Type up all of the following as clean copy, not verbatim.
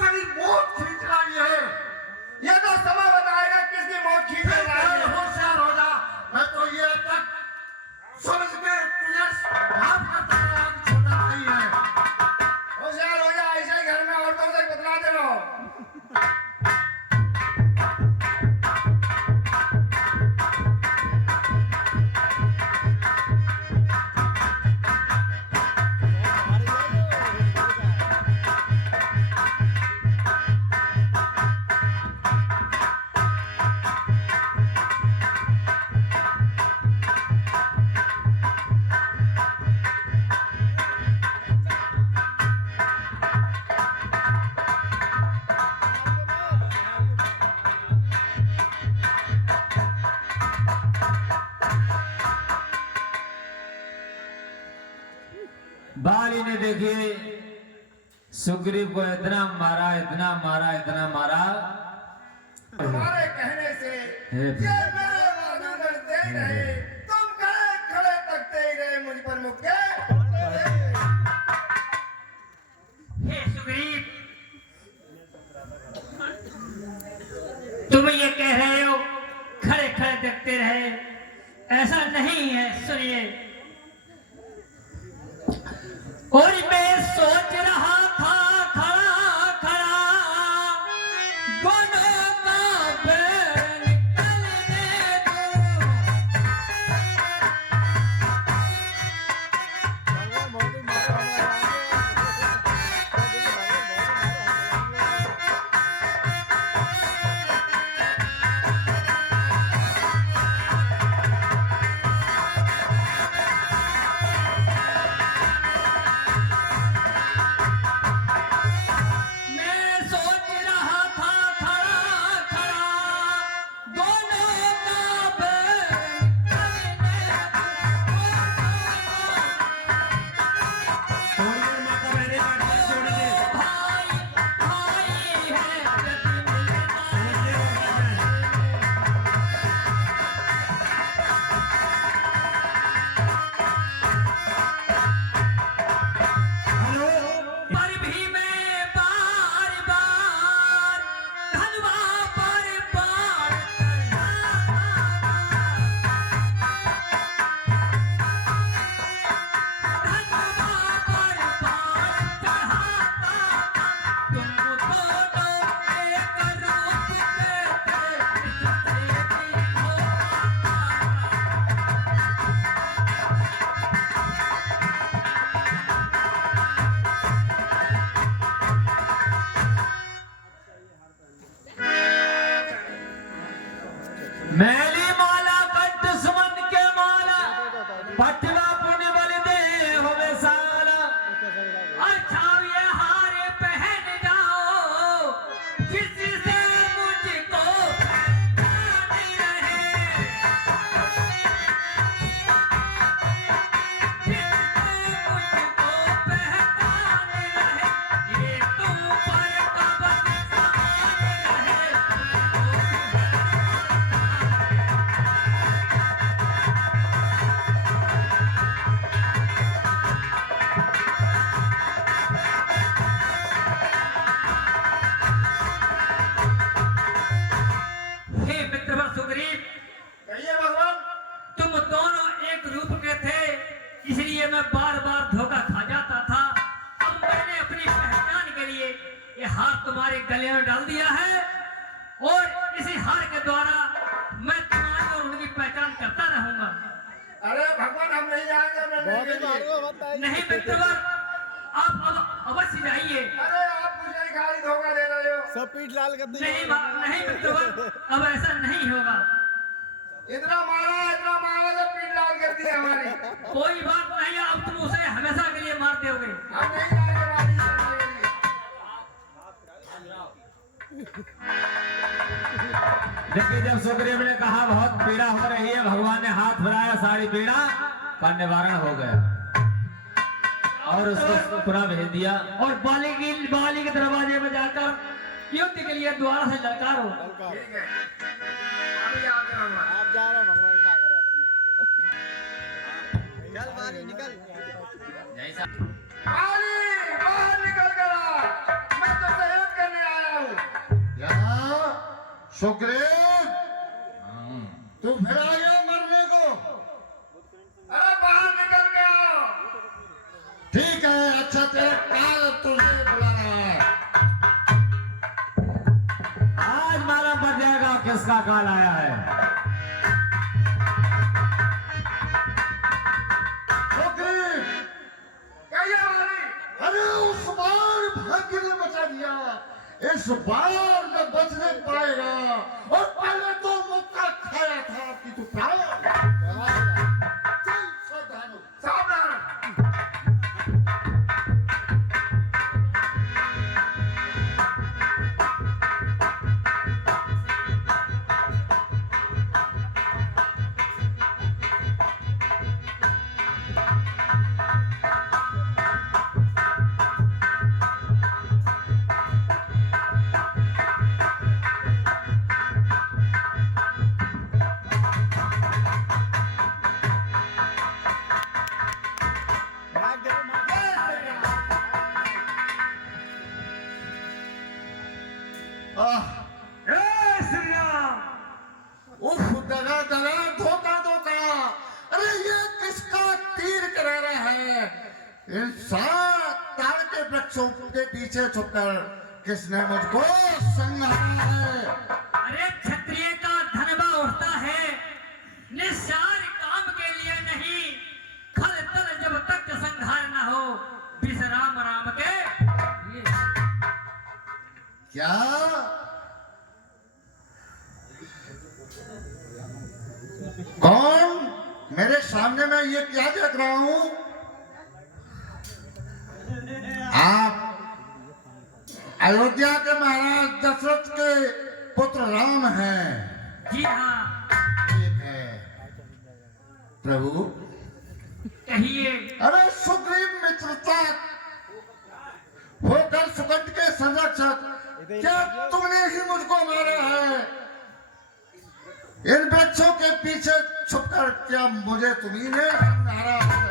तेरी मौत खींच लाई है। ये तो समय बताएगा किसकी मौत खींच लाई है। होशियार हो जा, मैं तो ये तक समझ के तुझे माफ करता हूं कि छोटा भाई है। होशियार हो जा, ऐसे ही घर में औरतों से बतलाते रहो। बाली ने देखिए सुग्रीव को इतना मारा, इतना मारा, इतना मारा। तुम्हारे कहने से ये मेरे वादों करते ही रहे, तुम खड़े खड़े तकते ही रहे मुझ पर मुक्के। हे सुग्रीव, तुम ये कह रहे हो खड़े खड़े देखते रहे, ऐसा नहीं है। सुनिए, और मैं सोच रहा था खड़ा खड़ा दोनों का पैर निकलने दो। मैं सोच रहा था खड़ा खड़ा दोनों का पैर निकलने दो। भाई भाई है पर भी मैं बार बार धनवा पर पार मैली माला पट सुमन के माला पटवा पुण्य बल दे होवे सारा। अच्छा ये हारे पहन जाओ जिससे मुझको पहचान रहे, जिससे मुझको पहचान रहे, ये तुम पर कबज समान रहे। हे मित्रवर सुग्रीव, कहिए भगवान। तुम दोनों एक रूप के थे, इसलिए मैं बार बार धोखा खा जाता था। अब मैंने अपनी पहचान के लिए ये हार तुम्हारे गले में डाल दिया है, और इसी हार के द्वारा मैं तुम्हारी और उनकी पहचान करता रहूंगा। अरे भगवान, हम नहीं जाएंगे लड़ने के लिए। नहीं मित्रवर, आप अब अवश्य जाइए। अरे आप मुझे खाली धोखा दे रहे हो। सब पीठ लाल कर दी। नहीं मित्रवर, अब ऐसा नहीं होगा। इतना मारा जब पीठ लाल कर दी हमारी। कोई बात नहीं, अब तुम उसे हमेशा के लिए मार दोगे। हम नहीं जाएंगे बाजी लड़ने के लिए। देखिए, जब सुग्रीव ने कहा बहुत पीड़ा हो रही है, भगवान ने हाथ बढ़ाया, सारी पीड़ा का निवारण हो गया और उसको पूरा भेज दिया। और बाली के दरवाजे में जाकर युद्ध के लिए द्वारा से ललकारो। ठीक है, अभी आ गया हमारा। आप जा रहे हो भगवान क्या करो। चल बारी निकल। जैसा बाली बाहर निकल कर आ। मैं तुझसे युद्ध सुग्रीव, तू फिर आ गया मरने को? अरे बाहर निकल गया। ठीक है, अच्छा तेरा काल तुझे बुला रहा है। आज मालूम पड़ जाएगा किसका काल आया है। सुग्रीव, कहिए वाली। अरे उस बार भाग्य ने बचा दिया, इस बार न बचने पाएगा। और पहले तो मुक्का खाया था कि तू पाया। चल सावधान हो। सावधान। भाग दे भाग उफ, दगा दगा, धोखा धोखा। अरे ये किसका तीर किनारा है? इंसान ताड़ के वृक्षों के पीछे छुपकर किसने मुझको संहारा है? अरे क्षत्रिय का धनवा उठता है निस्सार काम के लिए नहीं, खल तल जब तक संहार न हो विश्राम राम के लिए। क्या कौन मेरे सामने मैं ये क्या देख रहा हूं? आप अयोध्या के महाराज दशरथ के पुत्र राम हैं। जी हाँ, ठीक है प्रभु। कहिए। अरे सुग्रीव मित्रता होकर सुगंध के संरक्षक, क्या तुमने ही मुझको मारा है? इन वृक्षों के पीछे छुपकर क्या मुझे तुम्ही ने संहारा है?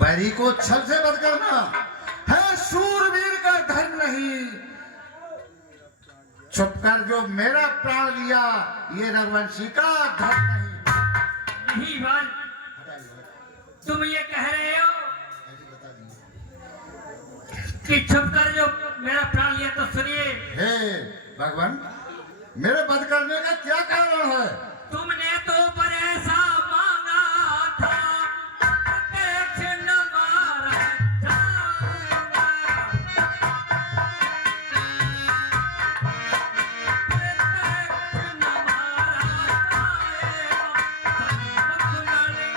बैरी को छल से बद करना है शूरवीर का धर्म नहीं। छुपकर जो मेरा प्राण लिया ये रघुवंशी का धर्म नहीं। नहीं बाल, तुम ये कह रहे हो कि छुपकर जो मेरा प्राण लिया, तो सुनिए। हे भगवान, मेरे बद करने का क्या कारण है? तुमने तो पर ऐसा मांगा था, प्रत्यक्ष न मारा जाएगा। प्रत्यक्ष न मारा जाएगा। सम्मुख लड़ने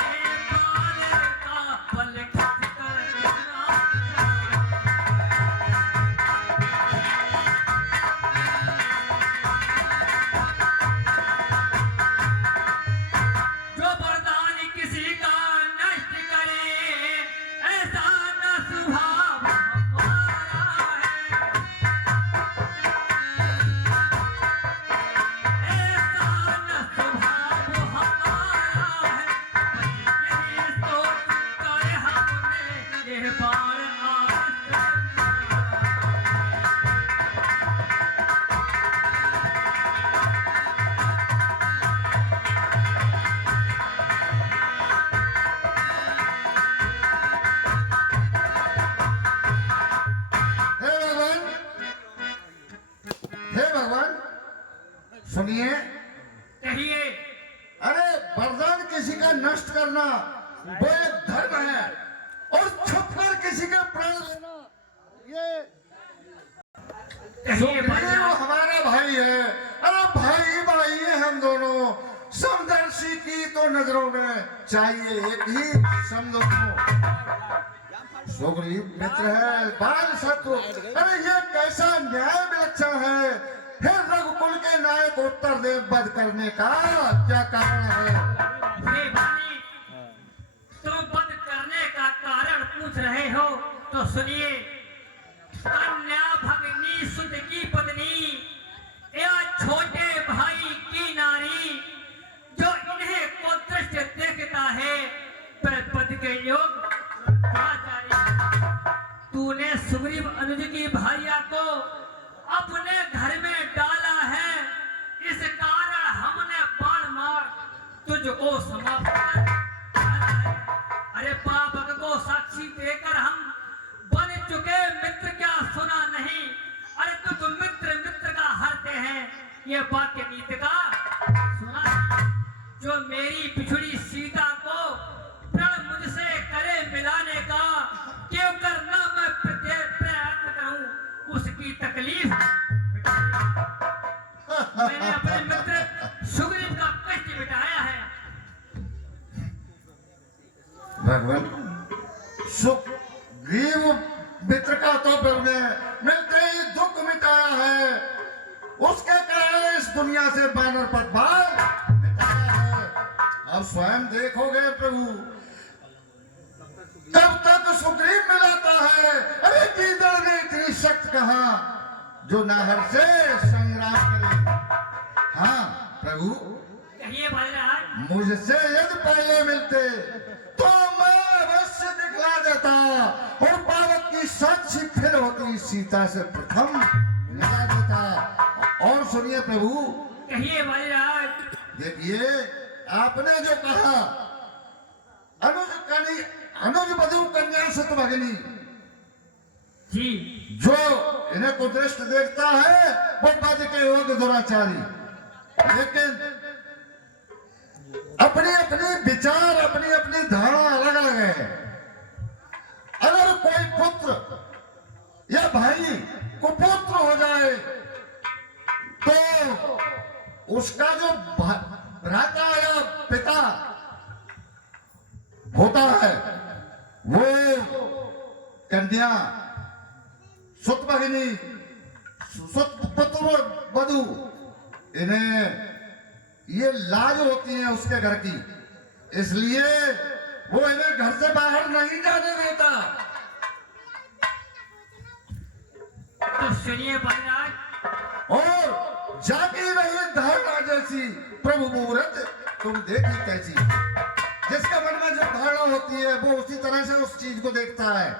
वाले का बल खिंच कर गिरा जो वरदान किसी का नष्ट करे, ऐसा न स्वभाव हमारा है। ऐसा न स्वभाव हमारा है। यही सोच कर हमने यह बार आज हे भगवान, हे भगवान, सुनिए। कहिए। अरे वरदान किसी का नष्ट करना वो एक धर्म है, और छुपकर किसी का प्राण लेना ये कहिए सुग्रीव भाईजान। हमारा भाई है। अरे भाई भाई है हम दोनों। समदर्शी की तो नजरों में चाहिए एक ही सम दोनों। सुग्रीव मित्र है, बाल शत्रु। अरे ये कैसा न्याय विलक्षण है? हे रघुकुल के नायक, उत्तर दे, वध करने का क्या कारण है? हे बाली, तुम वध करने का कारण पूछ रहे हो तो सुनिए। कन्या भगनी सुत की पत्नी या छोटे भाई की नारी जो इन्हें को दृष्ट देखता है, पर पद के योग तूने सुग्रीव अनुज की भार्या को अपने घर में डाला है, इस कारण हमने बाण मार तुझको समाप्त कर डाला है। अरे पापक को साक्षी देकर हम बन चुके मित्र, क्या सुना नहीं? अरे तुझ मित्र मित्र का हरते हैं, ये वाक्य नीति का सुना नहीं? जो मेरी बिछुड़ी सीता को प्रण मुझसे करे मिलाने का, क्यों करना मैं प्रयत्न करूं उसकी तकलीफ मिटाने का। मैंने अपने मित्र सुग्रीव का कष्ट मिटाया है। भगवान सुग्रीव मित्र का तो मिलते ही दुख मिटाया है, उसके कारण इस दुनिया से बानर पतवार मिटाया है। अब स्वयं देखोगे प्रभु, तब तक सुग्रीव मिलाता है। अरे गीदड़ ने इतनी शक्ति कहा जो नाहर से संग्राम करे। हाँ प्रभु, कहिए महाराज। मुझसे यदि पहले मिलते तो मैं अवश्य दिखला देता और पावक की साक्षी फिर होती सीता से प्रथम मिला देता। और सुनिए प्रभु, कहिए महाराज। देखिए आपने जो कहा अनुज बधु कन्या सुत भगिनी, जी जो इन्हें कुदृष्ट देखता है वो पद के योग दुराचारी, लेकिन अपनी अपनी विचार अपनी अपनी धारणा अलग अलग है। अगर कोई पुत्र या भाई कुपुत्र हो जाए तो उसका जो भ्राता या पिता होता है वो कन्या सुत भगिनी सुत पुत्र वधू, इन्हें ये लाज होती है उसके घर की, इसलिए वो इन्हें घर से बाहर नहीं जाने देता। तो सुनिए महाराज। और जाके रही धारणा जैसी प्रभु मुहूर्त तुम देखी कैसी, जिसके मन में जो धारणा होती है वो उसी तरह से उस चीज को देखता है।